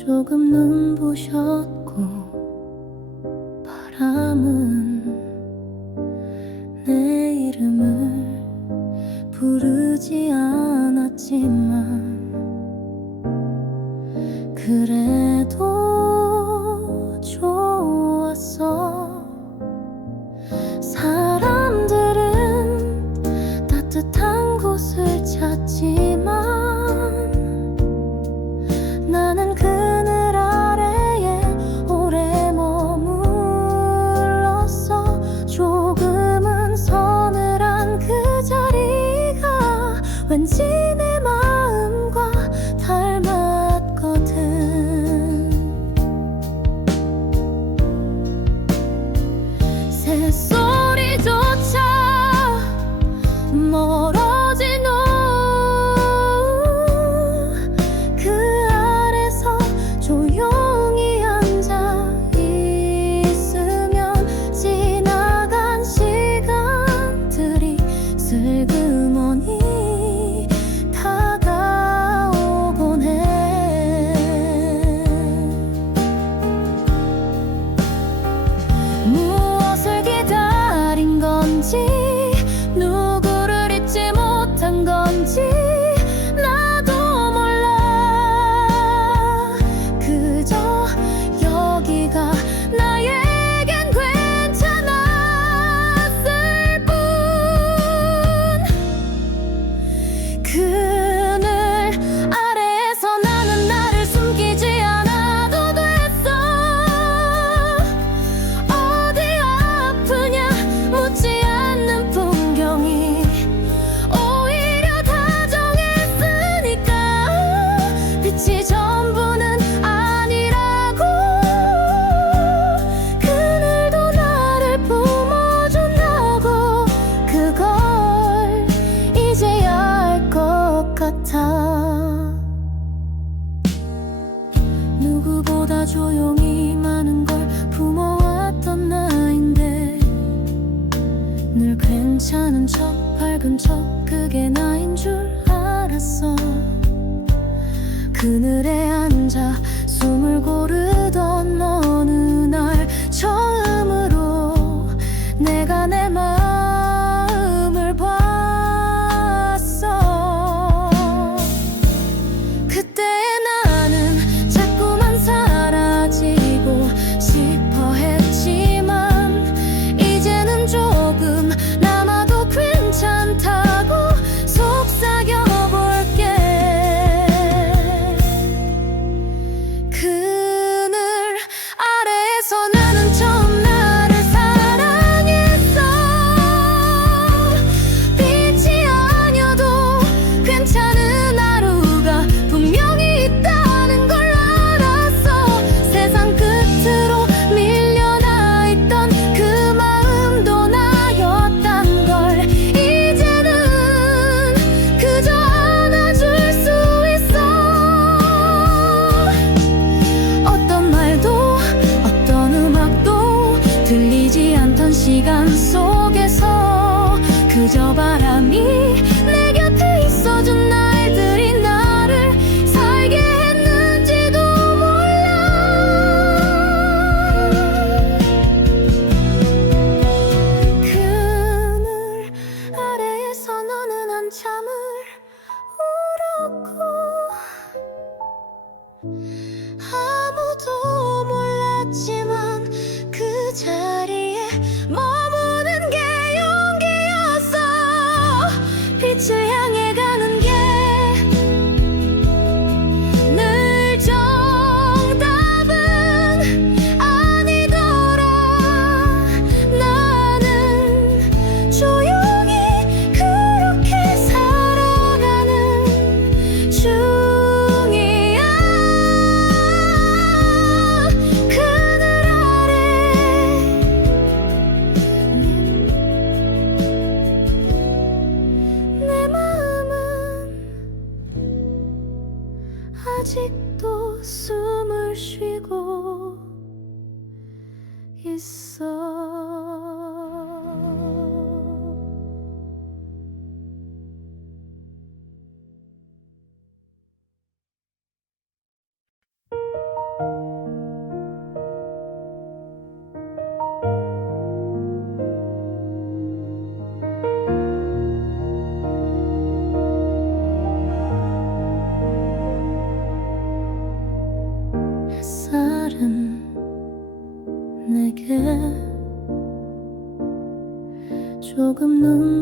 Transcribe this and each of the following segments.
조금 눈부셨고 바람은 내 이름을 부르지 않았지만 그래도 좋았어. 사람들은 따뜻한 곳을 찾지만 나는 그늘 아래에 오래 머물렀어. 조금은 서늘한 그 자리가 왠지 내 마음과 닮았거든. 새소리조차 멀어진 후 그 아래서 조용히 앉아 있으면 지나간 시간들이 슬그머니 다가오곤 해. 무엇을 기다린 건지, 누구를 잊지 못한 건지 나도 몰라. 그저 여기가 나에겐 괜찮았을 뿐. 그늘 아래에서 나는 나를 숨기지 않아도 됐어. 어디 아프냐 묻지 않는 풍경이 오히려 다정했으니까. 빛이 전부는 아니라고. 그늘도 나를 품어준다고. 그걸 이제야 알 것 같아. 누구보다 조용히 많은 걸 품어왔던 나인데 늘 괜찮은 척 밝은 척 그게 나인 줄 알았어. 그늘에 앉아 숨을 고르던 어느 날 처음으로 내가 내 마음을 봤어. 그때 나는 자꾸만 사라지고 싶어 했지만 이제는 조금 남아도 괜찮다고 속삭여볼게. 그늘 아래에서 나는 처음 나를 사랑했어. 빛이 아니어도 괜찮은 하루가 분명히 있다는 걸 알았어. 세상 끝으로 밀려나 있던 그 마음도 나였단 걸 이제는 그저 안아줄 수 있어. 어떤 말도 어떤 음악도 들리지 않던 시간 속에서 그저 바람이 내 곁에 있어준 날들이 나를 살게 했는지도 몰라. 그늘 아래에서 너는 한참을 울었고 아무도 몰랐지만 그 자리에 머무는 게 용기였어. 빛을 향해 가는 게 늘 정답은 아니더라. 나는 조용히 그렇게 살아가는 중이야. 그늘 아래 내 마음은 아직도 숨을 쉬고 있어.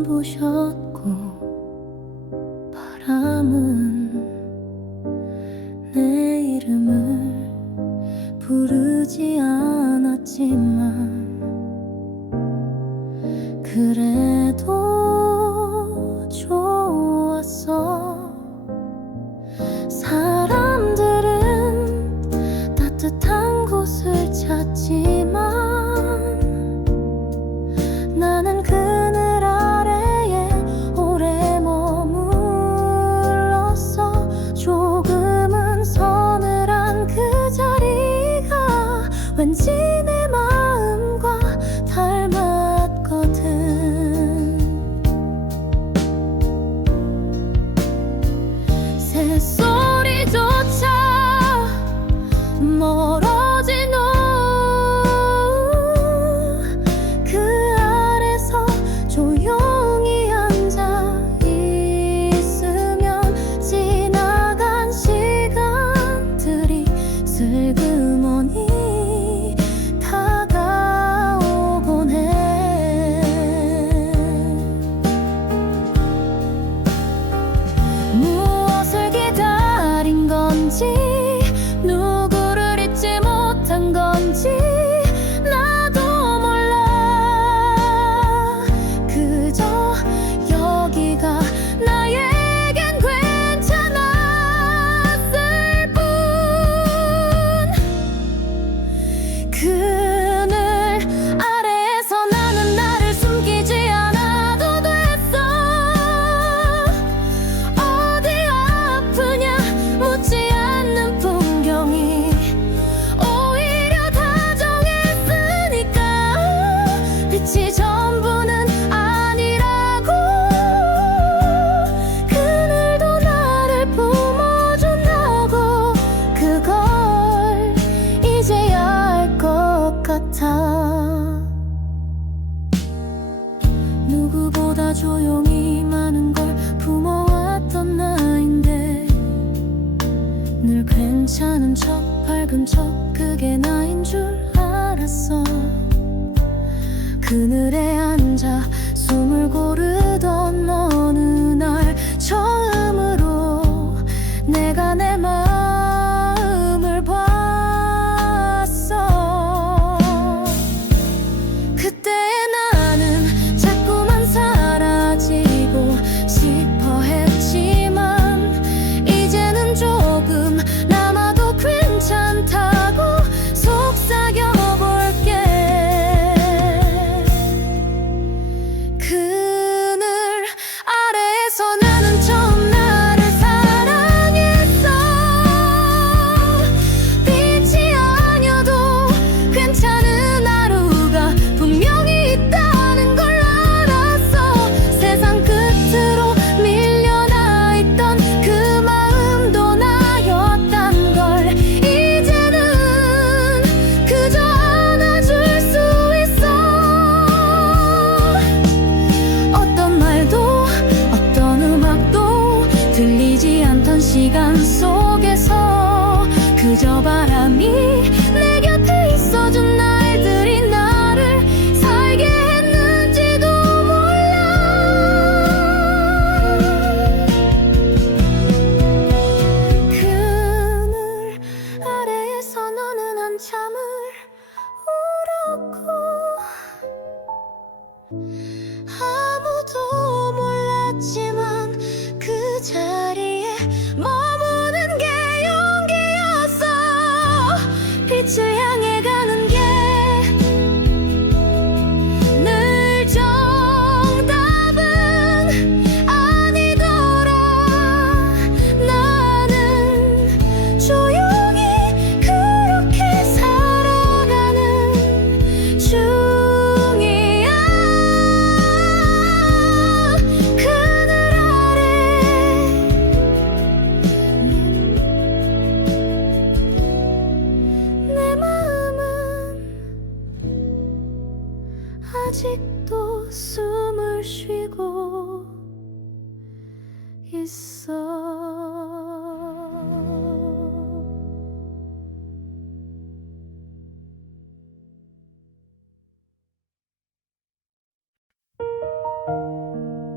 눈부셨고 바람은 내 이름을 부르지 않았지만 그래도 좋았어. 사람들은 따뜻한 곳을 찾지만 나는 그늘 아래에 오래 머물렀어. 조금은 서늘한 그 자리가 왠지 내 마음과 닮았거든. 새소리조차 멀어진 후 그 아래서 조용히 앉아 있으면 지나간 시간들이 슬그머니 다가오곤 해. 무엇을 기다린 건지 누구를 잊지 못한 건지 나도 몰라. 그저 여기가 나에겐 괜찮았을 뿐. 그늘 아래에서 나는 나를 숨기지 않아도 됐어. 어디 아프냐 묻지 않는 풍경이 오히려 다정했으니까. 빛이 전부는 아니라고. 그늘도 나를 품어준다고. 그걸 이제야 알 것 같아. 누구보다 조용히 많은 걸 품어왔던 나인데 늘 괜찮은 척 밝은 척 그게 나인 줄 알았어. 그늘에 앉아 숨을 고르던 어느 날 처음으로 내가 내 마음을 봤어. 그때 나는 자꾸만 사라지고 싶어 했지만 이제는 조금 남아도 괜찮다고 속삭여볼게. 그늘 아래에서 나는 처음 나를 사랑했어. 빛이 아니어도 괜찮은 하루가 분명히 있다는 걸 알았어. 세상 끝으로 밀려나 있던 그 마음도 나였단 걸 이제는 그저 안아줄 수 있어. 어떤 말도 어떤 음악도 들리지 않던 시간 속에서 그저 바람이 내 곁에 있어준 날들이 나를 살게 했는지도 몰라. 그늘 아래에서 너는 한참을 울었고 아무도 몰랐지만 그 자리에 머무는 게 용기였어. 빛을 향해 가는 게 늘 정답은 아니더라. 나는 조용히 그렇게 살아가는 중이야. 그늘 아래 내 마음은 아직도 숨을 쉬고 있어.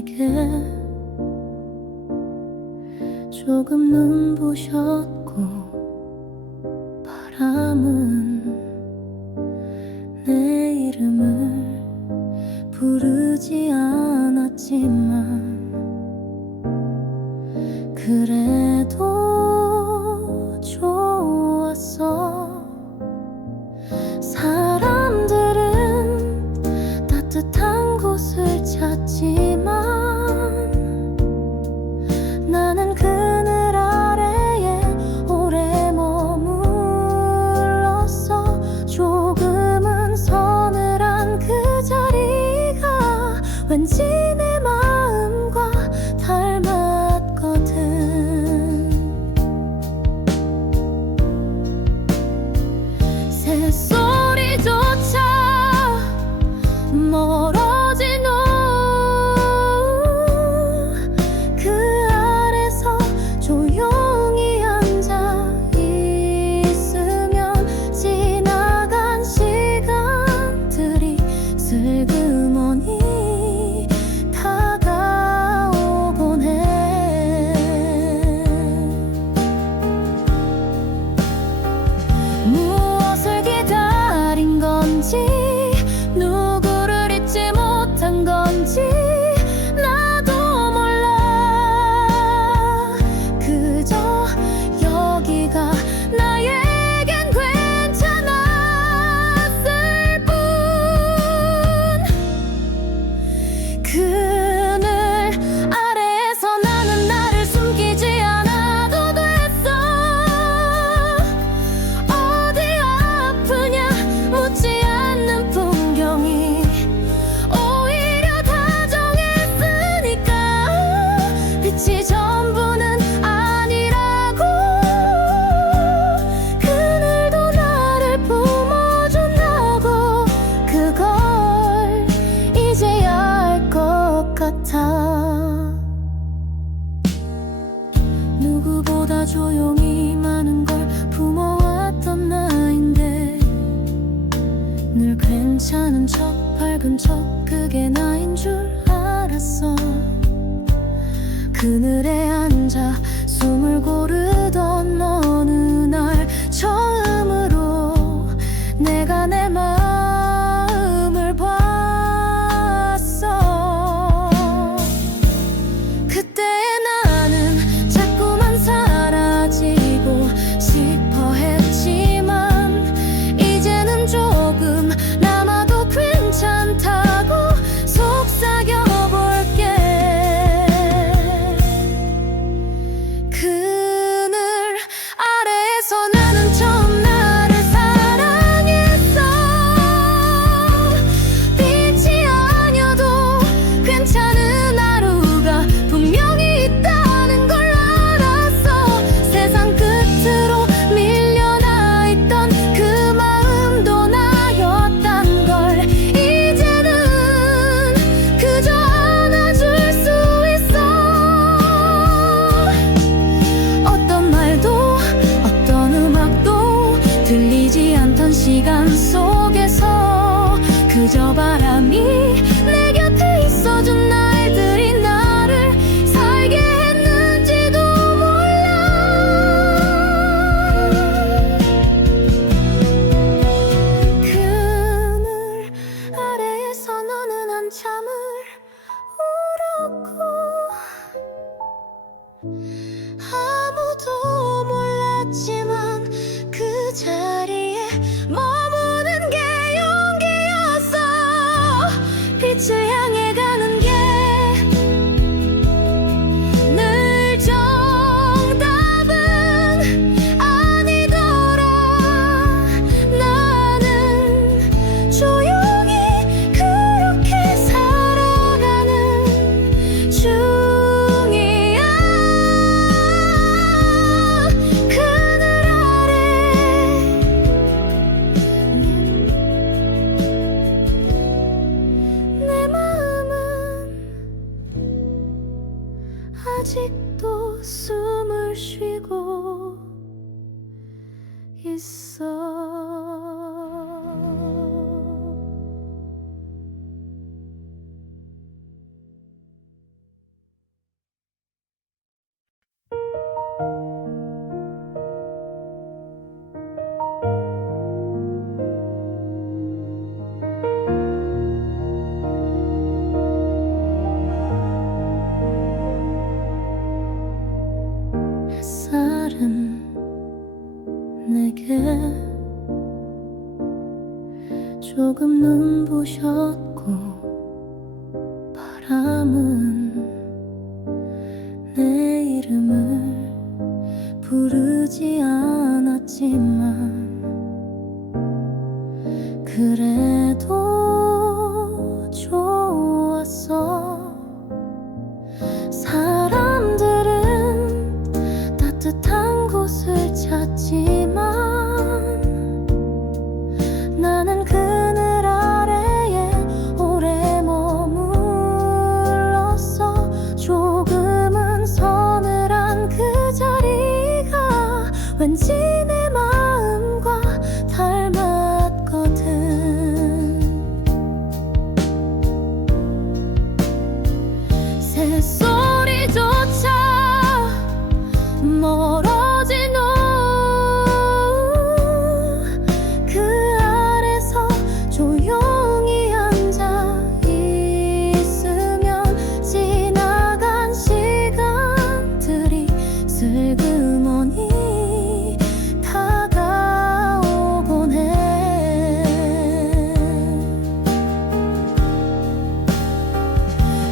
내게 조금 눈부셨고 바람은 내 이름을 부르지 않았지만 그래도 좋았어. 사람들은 따뜻한 곳을 찾지만 나는 그늘 아래에 오래 머물렀어. 조금은 서늘한 그 자리가 왠지 내 마음과 닮았거든. 새소리조차 멀어진 후 그 아래서 조용히 앉아 있으면 지나간 시간들이 슬그머니 다가오곤 해. 무엇을 기다린 건지, 누구를 잊지 못한 건지 나도 몰라. 그저 여기가 나에겐 괜찮았을 뿐. 그늘 아래에서 나는 나를 숨기지 않아도 됐어. 어디 아프냐 묻지 않는 풍경이 오히려 다정했으니까. 빛이 전부는 아니라고. 그늘도 나를 품어준다고. 그걸 이제야 알 것 같아. 누구보다 조용히 많은 걸 품어왔던 나인데 늘 괜찮은 척 밝은 척 그게 나인 줄 알았어. 그늘에 앉아 숨을 고르던 어느 날 처음으로 내가 내 마음을 봤어. 그때 나는 자꾸만 사라지고 싶어 했지만 이제는 조금 남아도 괜찮다고 속삭여볼게. 그늘 아래에서 나는 처음 나를 사랑했어. 빛이 아니어도 괜찮은 하루가 분명히 있다는 걸 알았어. 세상 끝으로 밀려나 있던 그 마음도 나였단 걸 이제는 그저 안아줄 수 있어. 어떤 말도 어떤 음악도 들리지 않던 시간 속에서 그저 바람이 내 곁에 있어준 날들이 나를 살게 했는지도 몰라. 그늘 아래에서 너는 한참을 울었고 아무도 몰랐지만 그 자리에 머무는 게 용기였어. 빛을 향해 가는 게 늘 정답은 아니더라. 나는 조용히 그렇게 살아가는 중이야. 그늘 아래 내 마음은 아직도 숨을 쉬고 있어.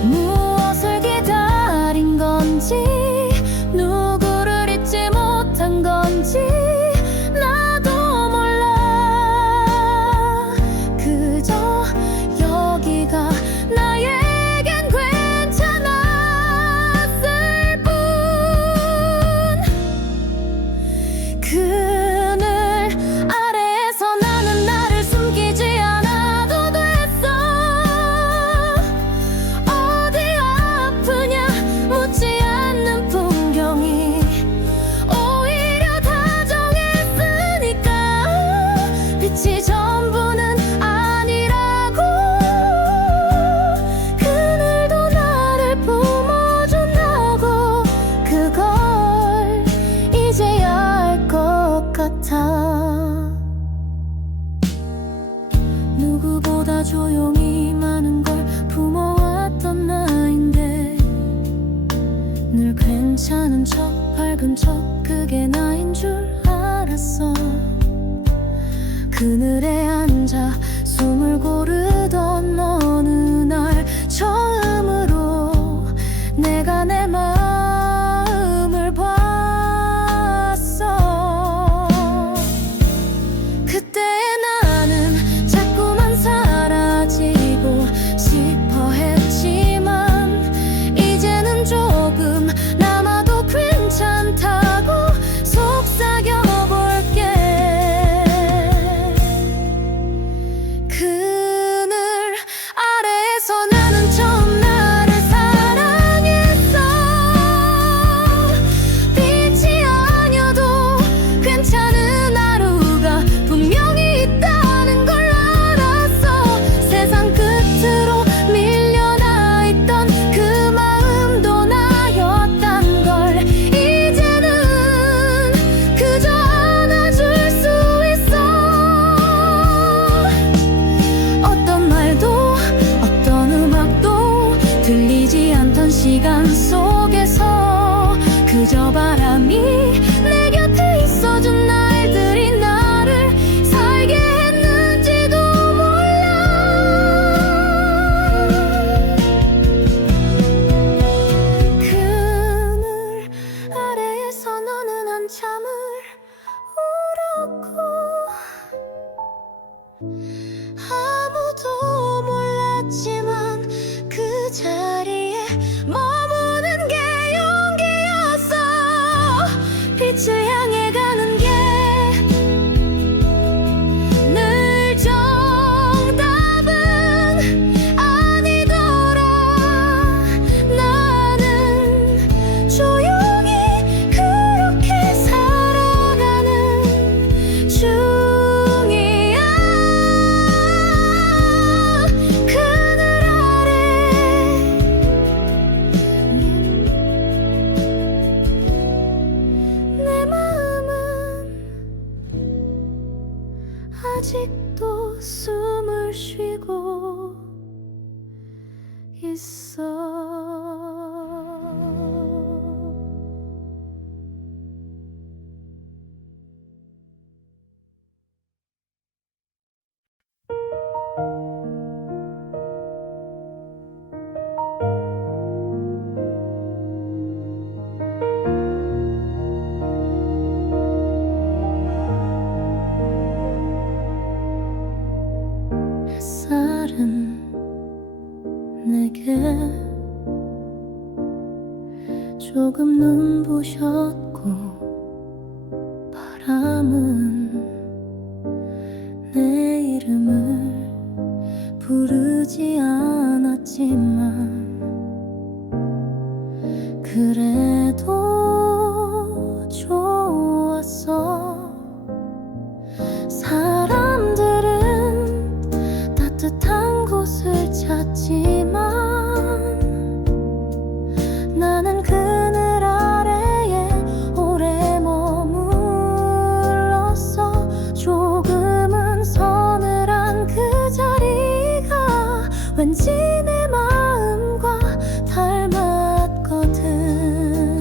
무엇을 기다린 건지, 누구를 잊지 못한 건지 나도 몰라. 그저 여기가 나에겐 괜찮았을 뿐. 그늘 아래에서 나는 나를 숨기지 않아도 됐어. 어디 아프냐 묻지 않는 풍경이 오히려 다정했으니까. 빛이 전부는 아니라고. 그늘도 나를 품어준다고. 그걸 이제야 알 것 같아. 누구보다 조용히 많은 걸 품어왔던 나인데, 늘 괜찮은 척 밝은 척 그게 나인 줄 알았어. 그늘에 앉아 숨을 고르던 어느 날 처음으로 내가 내 마음을 봤어. 그때 나는 자꾸만 사라지고 싶어 했지만, 이제는 조금 남아도 괜찮다고 속삭여볼게. 그늘 아래에서 나는 처음 나를 사랑했어. 빛이 아니어도 괜찮은 하루가 분명히 있다는 걸 알았어. 세상 끝으로 밀려나 있던 그 마음도 나였단 걸 이제는 그저 안아줄 수 있어. 어떤 말도 어떤 음악도 들리지 않던 시간 속에서 그저 바람이 내 곁에 있어준 날들이 나를 살게 했는지도 몰라. 그늘 아래에서 너는 한참을 울었고, 아무도 몰랐지만 그 자리에 머무는 게 용기였어. 빛을 향해 가는 게 늘 정답은 아니더라. 나는 조용히 그렇게 살아가는 중이야. 그늘 아래 내 마음은 아직도 숨을 쉬고 있어. 햇살은 내게 조금 눈부셨고, 바람은 내 이름을 부르지 않았지만, 그래도 좋았어. 사람들은 따뜻한 곳을 찾지만, 나는 그늘 아래에 오래 머물렀어. 조금은 서늘한 그 자리가 왠지 내 마음과 닮았거든.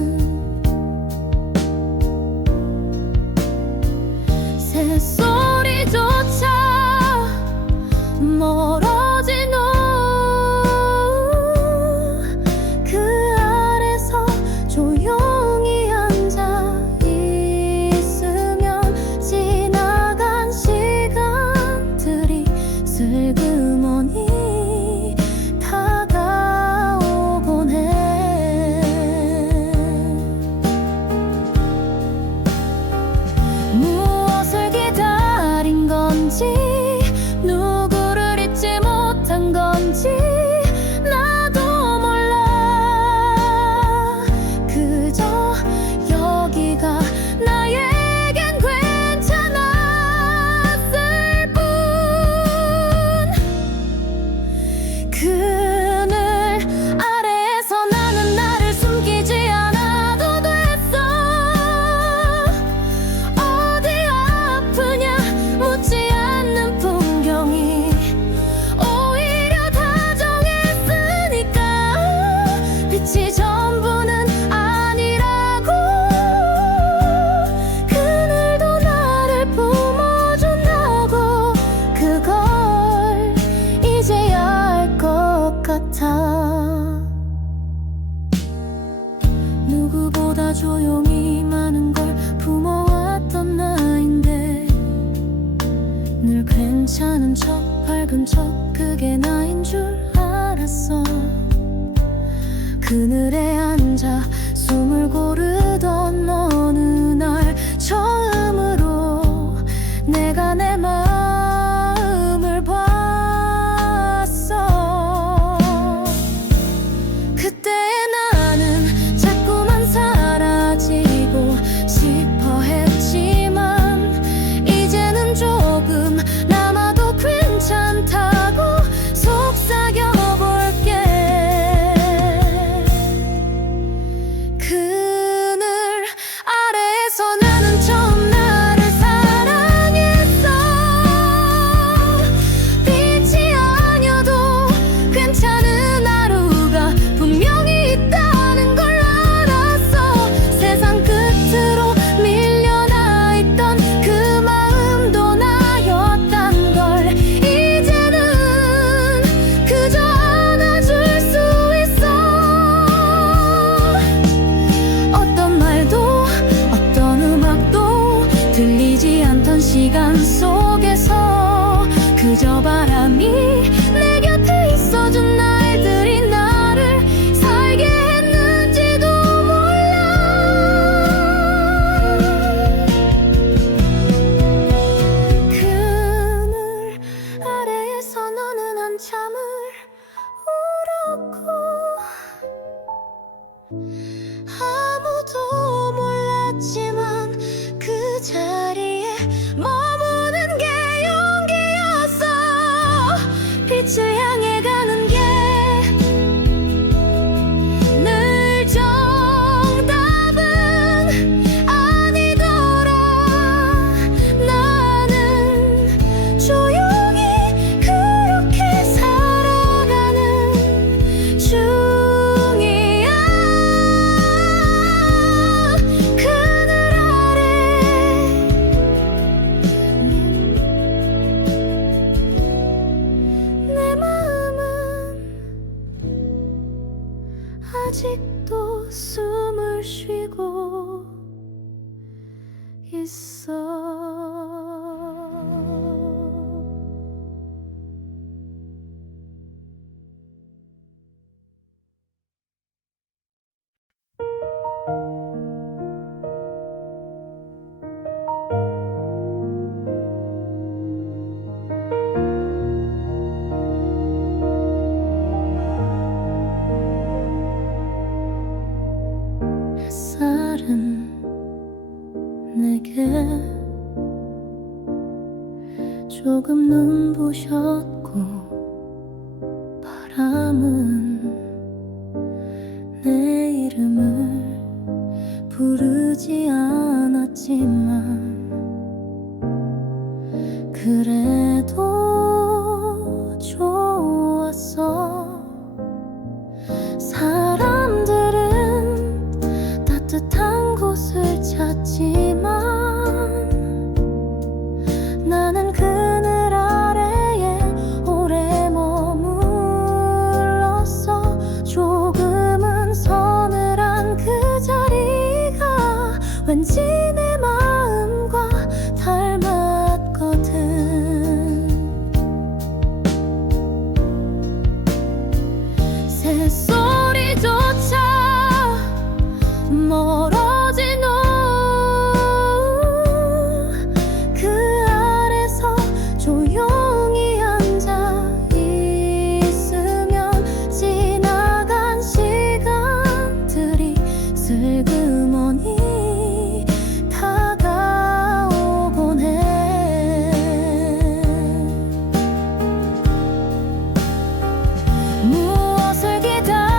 끝이 전부는 아니라고. 그늘도 나를 품어준다고. 그걸 이제야 알 것 같아. 누구보다 조용히 많은 걸 품어왔던 나인데 늘 괜찮은 척 밝은 척 그게 나인 줄 알았어. 그늘에 앉아 숨을 고르던 어느 날 처음으로 내가 내 마음을 봤어. 그때 나는 자꾸만 사라지고 싶어 했지만 이제는 조금 남아도 괜찮다고 속삭여볼게. 그늘 아래에서 나는 처음 나를 사랑했어. 빛이 아니어도 괜찮은 하루가 분명히 있다는 걸 알았어. 세상 끝으로 밀려나 있던 그 마음도 나였단 걸 이제는 그저 안아줄 수 있어. 어떤 말도 어떤 음악도 들리지 않던 시간 속에서 그저 바람이 내 곁에 있어준 날들이 나를 살게 했는지도 몰라. 그늘 아래에서 너는 한참을 울었고 아무도 몰랐지만 그 자리에 머무는 게 용기였어. 빛을 향해 가는 게 늘 정답은 아니더라. 나는 조용히 그렇게 살아가는 중이야. 그늘 아래 내 마음은 아직도 숨을 쉬고 있어. 햇살은 내게 조금 눈부셨고 바람은 내 이름을 부르지 않았지만 그래도 좋았어. 사람들은 따뜻한 곳을 찾지만 나는 그늘 아래에 오래 머물렀어. 조금은 서늘한 그 자리가 왠지 내 마음과 닮았거든. 새소리조차 멀어진 후 그 아래서 조용히 앉아 있으면 지나간 시간들이 슬그머니 다가오곤 해. 무엇을 기다려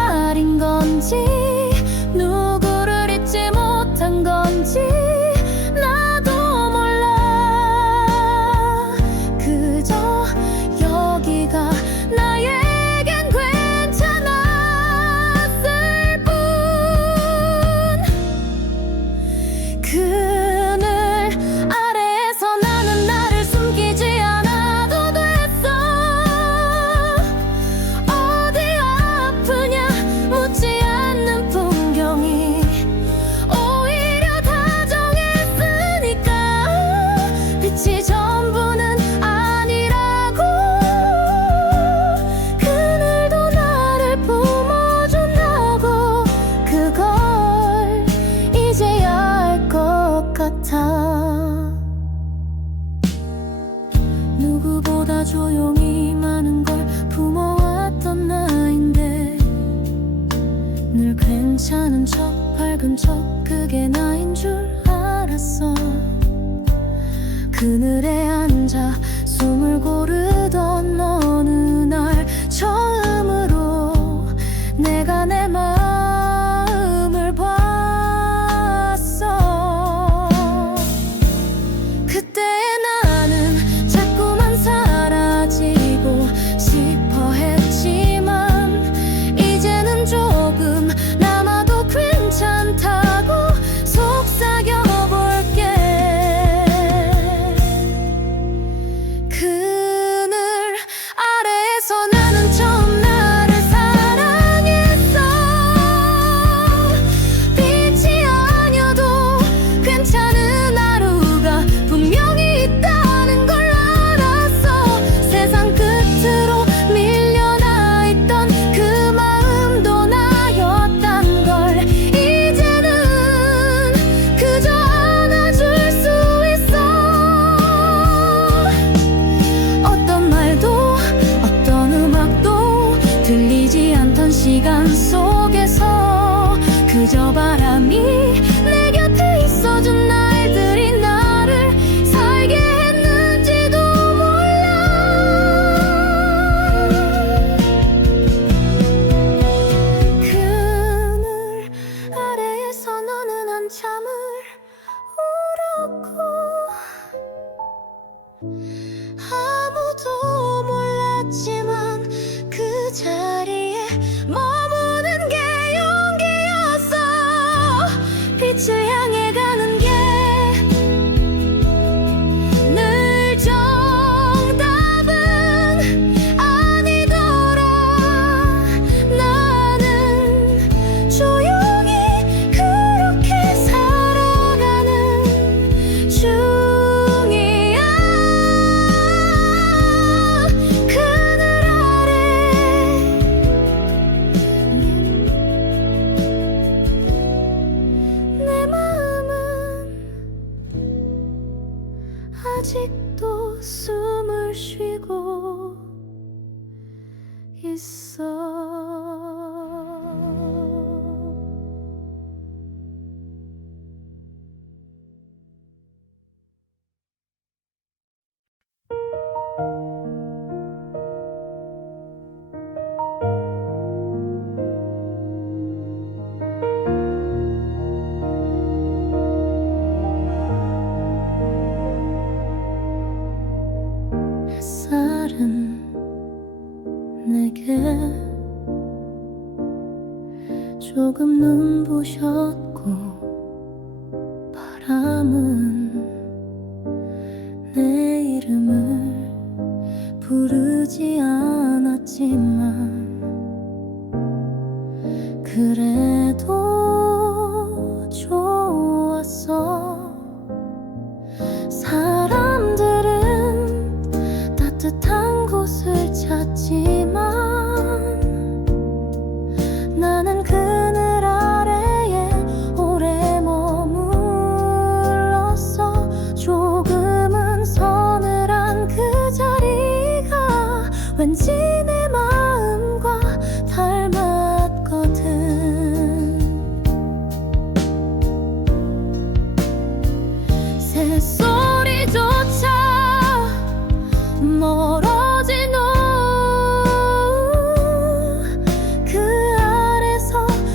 웃는 척 밝은 척 그게 나인 줄 알았어. 그늘에 앉아 숨을 고르던 어느 날 처음으로 내가 내 마음을 봤어. 그때 나는 자꾸만 사라지고 싶어 했지만 이제는 조금 남아도 괜찮다고 속삭여볼게. 그늘 아래에서 나는 처음 나를 사랑했어. 빛이 아니어도 괜찮은 하루가 분명히 있다는 걸 알았어. 세상 끝으로 밀려나 있던 그 마음도 나였단 걸 이제는 그저 안아줄 수 있어. 어떤 말도 어떤 음악도 들리지 않던 시간 속에서 그저 바람이 내 곁에 있어준 날들이 나를 살게 했는지도 몰라. 그늘 아래에서 너는 한참을 울었고 아무도 몰랐지만 그 자리에 머무는 게 용기였어. 빛을 향해 가는 게 늘 정답은 아니더라. 나는 조용히 그렇게 살아가는 중이야. 그늘 아래 내 마음은 아직도 숨을 쉬고 있어. 햇살은 내게 조금 눈부셨고 바람은 내 이름을 부르지 않았지만 그래도 좋았어. 사람들은 따뜻한 곳을 찾지만 나는 그늘 아래에 오래 머물렀어. 조금은 서늘한 그 자리가 왠지 내 마음과 닮았거든. 새소리조차 멀어진 후 그 아래서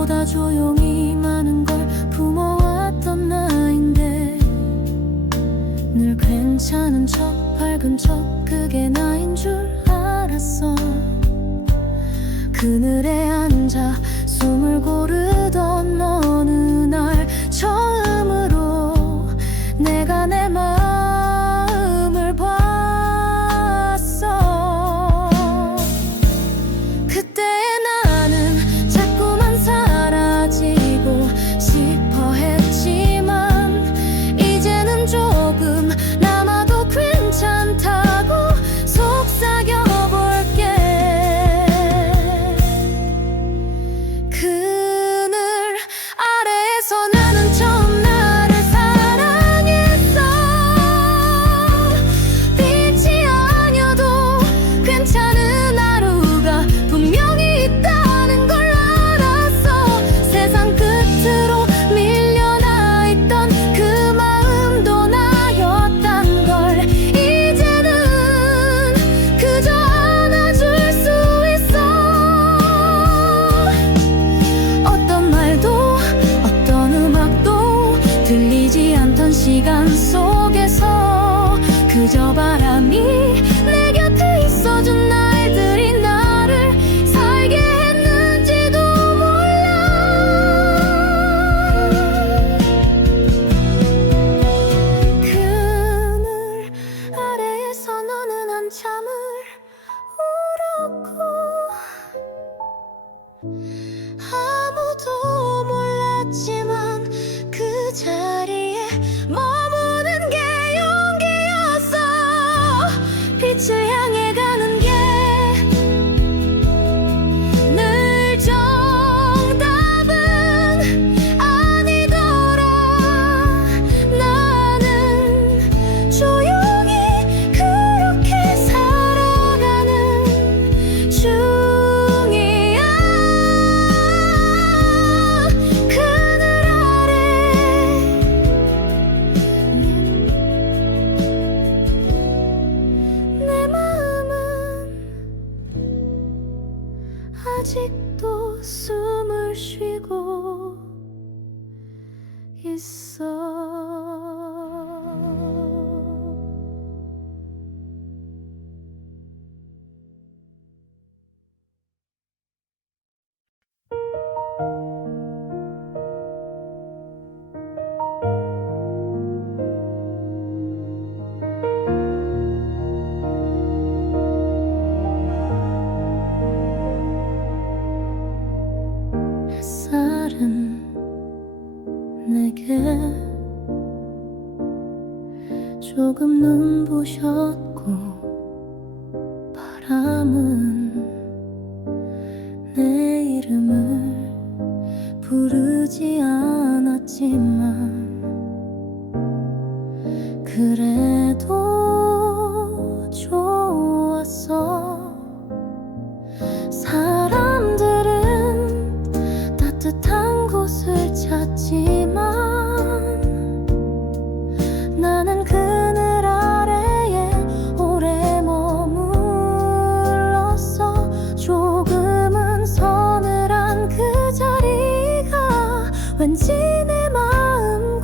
보다 조용히 많은 걸 품어왔던 나인데 늘 괜찮은 척 밝은 척 그게 나인 줄 알았어. 그늘에 앉아 숨을 고르던 어느 날 처음으로 내가 내 마음을 봤어. 그때 나는 자꾸만 사라지고 싶어 했지만 이제는 조금 남아도 괜찮다고 속삭여볼게. 그늘 아래에서 나는 처음 나를 사랑했어. 빛이 아니어도 괜찮은 하루가 분명히 있다는 걸 알았어. 세상 끝으로 밀려나 있던 그 마음도 나였단 걸 이제는 그저 안아줄 수 있어. 어떤 말도 어떤 음악도 들리지 않던 시간 속에서 그저 바람이 내 곁에 있어준 날들이 나를 살게 했는지도 몰라. 그늘 아래에서 너는 한참을 울었고 아무도 몰랐지만 그 자리에 머무는 게 용기였어. 빛을 향해 가는 게 늘 정답은 아니더라. 나는 조용히 그렇게 살아가는 중이야. 그늘 아래 내 마음은 아직도 숨을 쉬고 있어. 햇살은 내게 조금 눈부셨고 바람은 내 이름을 부르지 않았지만 그래도 좋았어. 사람들은 따뜻한 곳을 찾지만 나는 그늘 아래에 오래 머물렀어. 조금은 서늘한 그 자리가 왠지 내 마음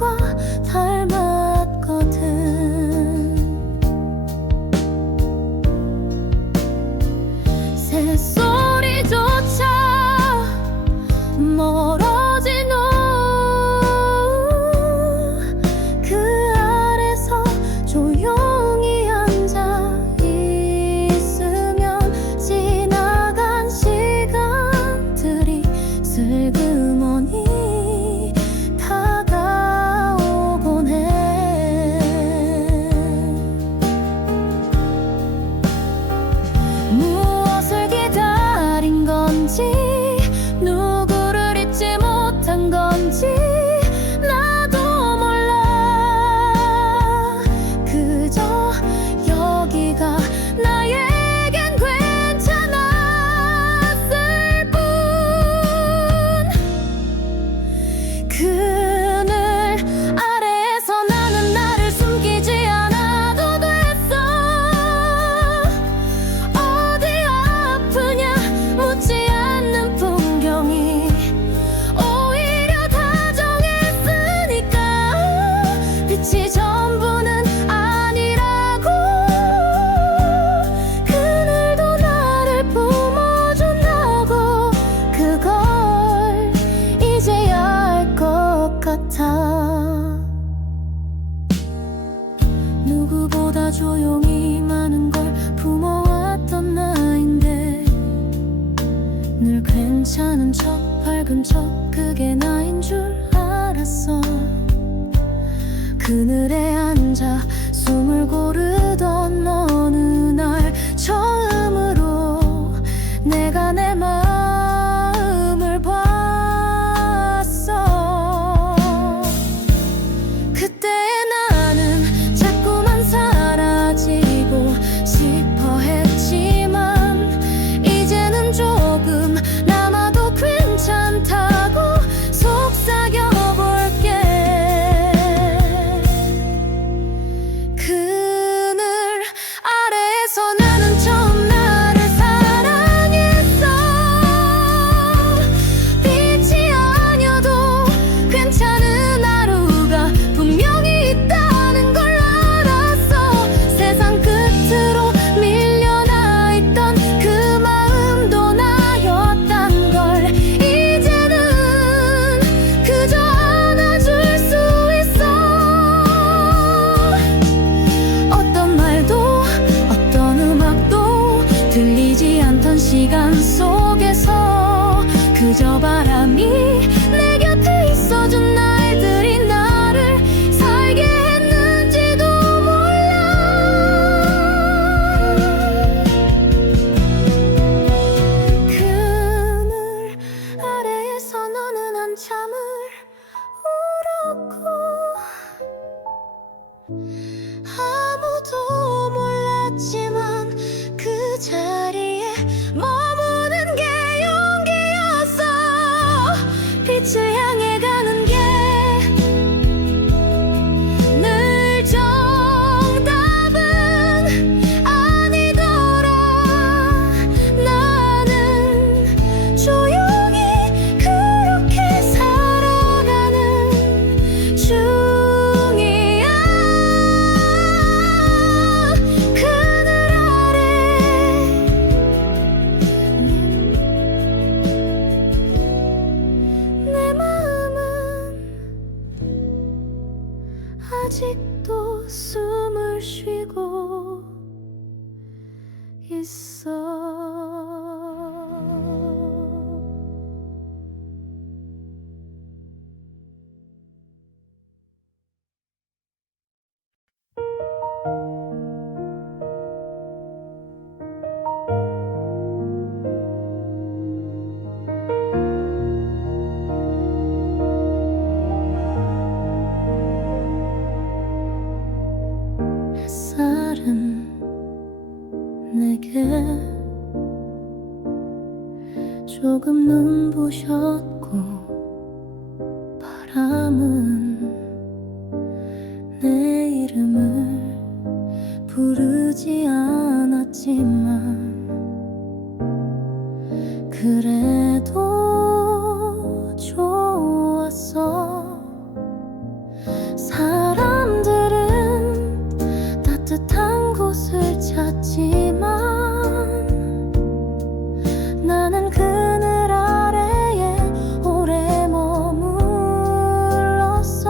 늘 괜찮은 척 밝은 척 그게 나인 줄 알았어. 그늘에 앉아 숨을 고르던 어느 날 처음으로 내가 내 마음을 봤어. 그때 나는 자꾸만 사라지고 싶어 했지만 이제는 조금 남아도 괜찮다고 속삭여볼게. 그늘 아래에서 나는 처음 나를 사랑했어. 빛이 아니어도 괜찮은 하루가 분명히 있다는 걸 알았어. 세상 끝으로 밀려나 있던 그 마음도 나였단 걸 이제는 그저 안아줄 수 있어. 어떤 말도 어떤 음악도 들리지 않던 시간 속에서 그저 바람이 내 곁에 있어준 날들이 나를 살게 했는지도 몰라. 그늘 아래에서 너는 한참을 울었고 아무도 몰랐지만 그 자리에 머무는 게 용기였어. 빛을 향해 가는 게 늘 정답은 아니더라. 나는 조용히 그렇게 살아가는 중이야. 그늘 아래 내 마음은 아직도 숨을 쉬고 있어. 햇살은 내게 조금 눈부셨고 바람은 내 이름을 부르지 않았지만 그래도 좋았어. 사람들은 따뜻한 곳을 찾지만 나는 그늘 아래에 오래 머물렀어.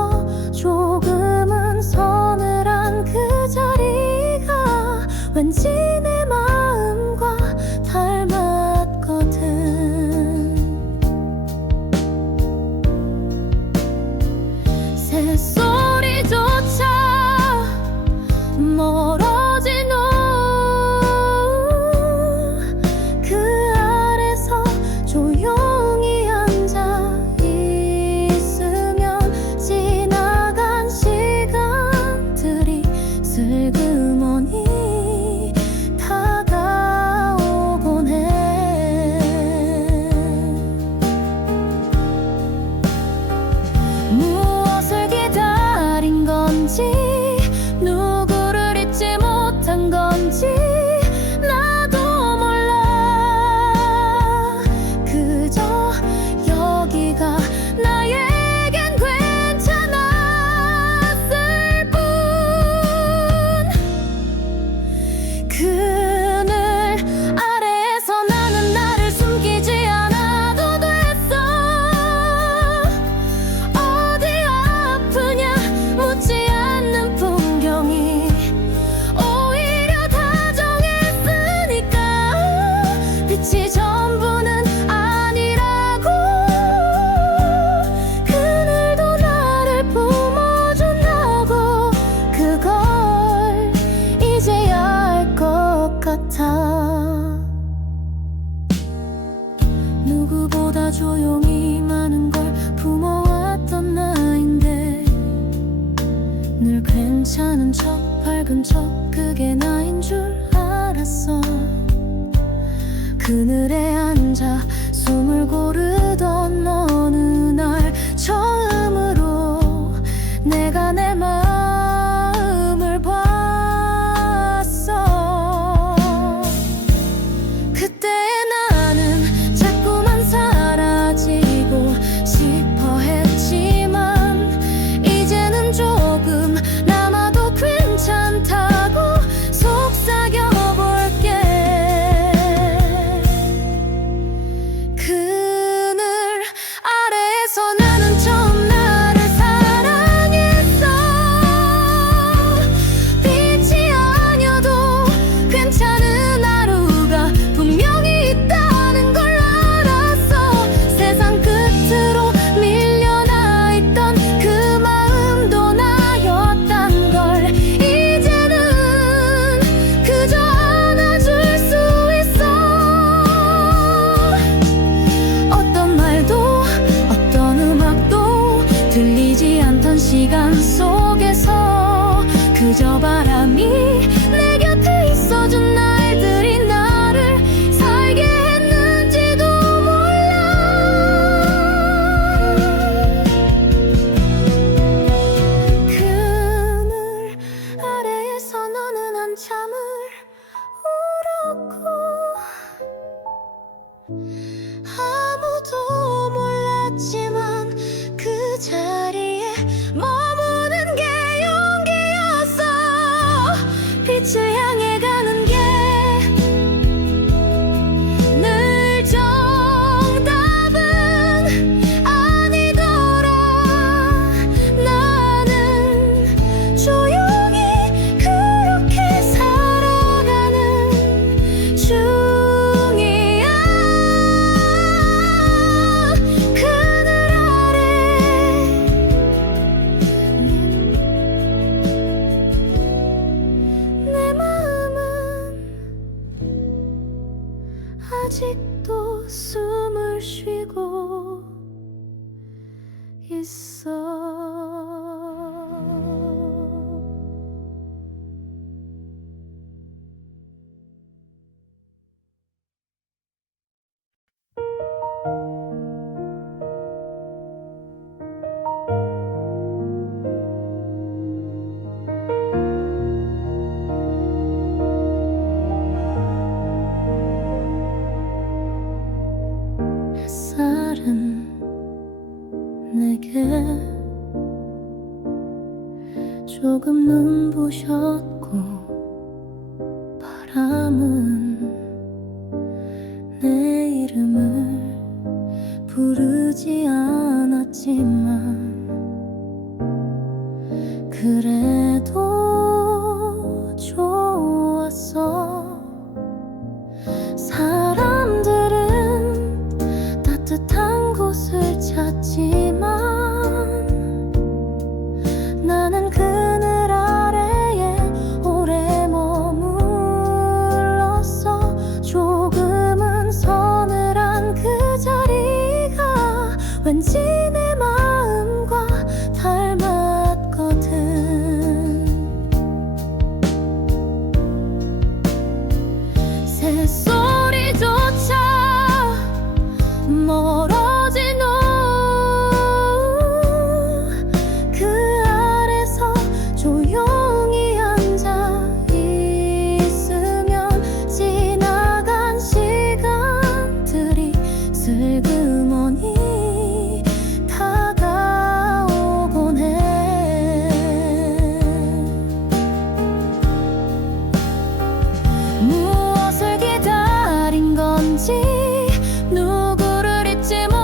누구보다 조용히 많은 걸 품어왔던 나인데 늘 괜찮은 척 밝은 척 그게 나인 줄 알았어. 그늘에 앉아 숨을 고르던 어느 날 처음으로 내가 내 마음을 봤어. 그때 나는 자꾸만 사라지고 싶어 했지만 이제는 조금 남아도 괜찮다고 속삭여볼게. 그늘 아래에서 나는 처음 나를 사랑했어. 빛이 아니어도 괜찮은 하루가 분명히 있다는 걸 알았어. 세상 끝으로 밀려나 있던 그 마음도 나였단 걸 이제는 그저 안아줄 수 있어. 어떤 말도 어떤 음악도 들리지 않던 시간 속에서 그저 바람이 내 곁에 있어준 날들이 나를 살게 했는지도 몰라. 그늘 아래에서 너는 한참을 울었고 아무도 몰랐지만 그 자리에 머무는 게 용기였어. 빛을 향해 가는 게 늘 정답은 아니더라. 나는 조용히 그렇게 살아가는 중이야. 그늘 아래 내 마음은 아직도 숨을 쉬고 있어. 햇살은 내게 조금 눈부셨고 바람은 내 이름을 부르지 않았지만 그래도 좋았어. 사람들은 따뜻한 곳을 찾지만 나는 그늘 아래에 오래 머물렀어. 조금은 서늘한 그 자리가 왠지 내 마음과 닮았거든. 새소리조차 멀어진 후 그 아래서 조용히 앉아 있으면 지나간 시간들이 슬그머니 다가오곤 해. 무엇을 기다린 건지 누구를 잊지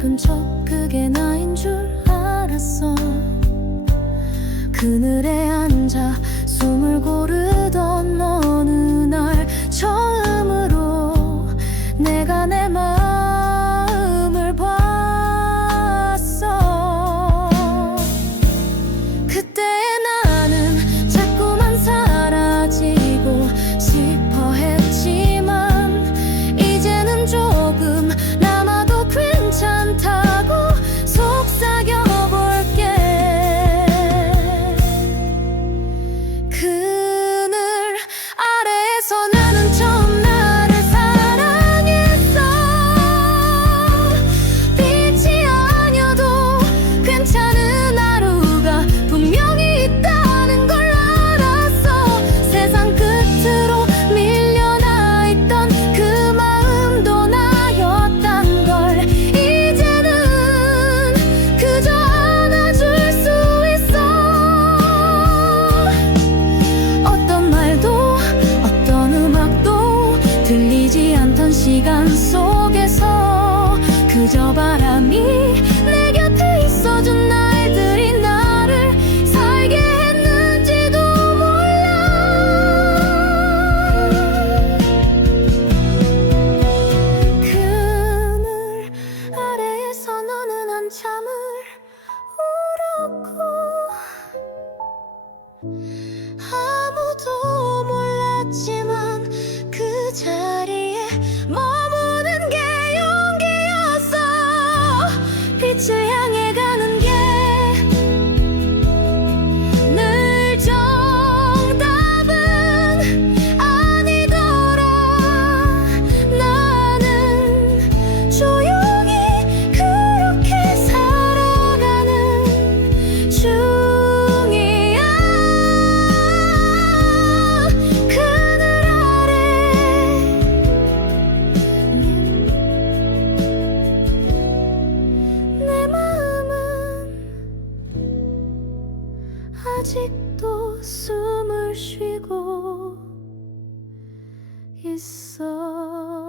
밝은 척 그게 나인 줄 알았어. 그늘에 앉아 숨을 고르던 어느 날 처음으로 내가 내 마음을 봤어. 그때 나는 자꾸만 사라지고 싶어 했지만 이제는 조금 남아도 괜찮다고 속삭여볼게. 그늘 아래에서 나는 처음 나를 사랑했어. 빛이 아니어도 괜찮은 하루가 분명히 있다는 걸 알았어. 세상 끝으로 밀려나 있던 그 마음도 나였단 걸 이제는 그저 안아줄 수 있어. 어떤 말도 어떤 음악도 들리지 않던 시간 속에서 그저 바람이 내 곁에 있어준 날들이 나를 살게 했는지도 몰라. 그늘 아래에서 너는 한참을 울었고 아무도 몰랐지만 그 자리에 머무는 게 용기였어. 빛을 향해 가는 게 늘 정답은 아니더라. 나는 조용히 그렇게 살아가는 중이야. 그늘 아래 내 마음은 아직도 숨을 쉬고 있어.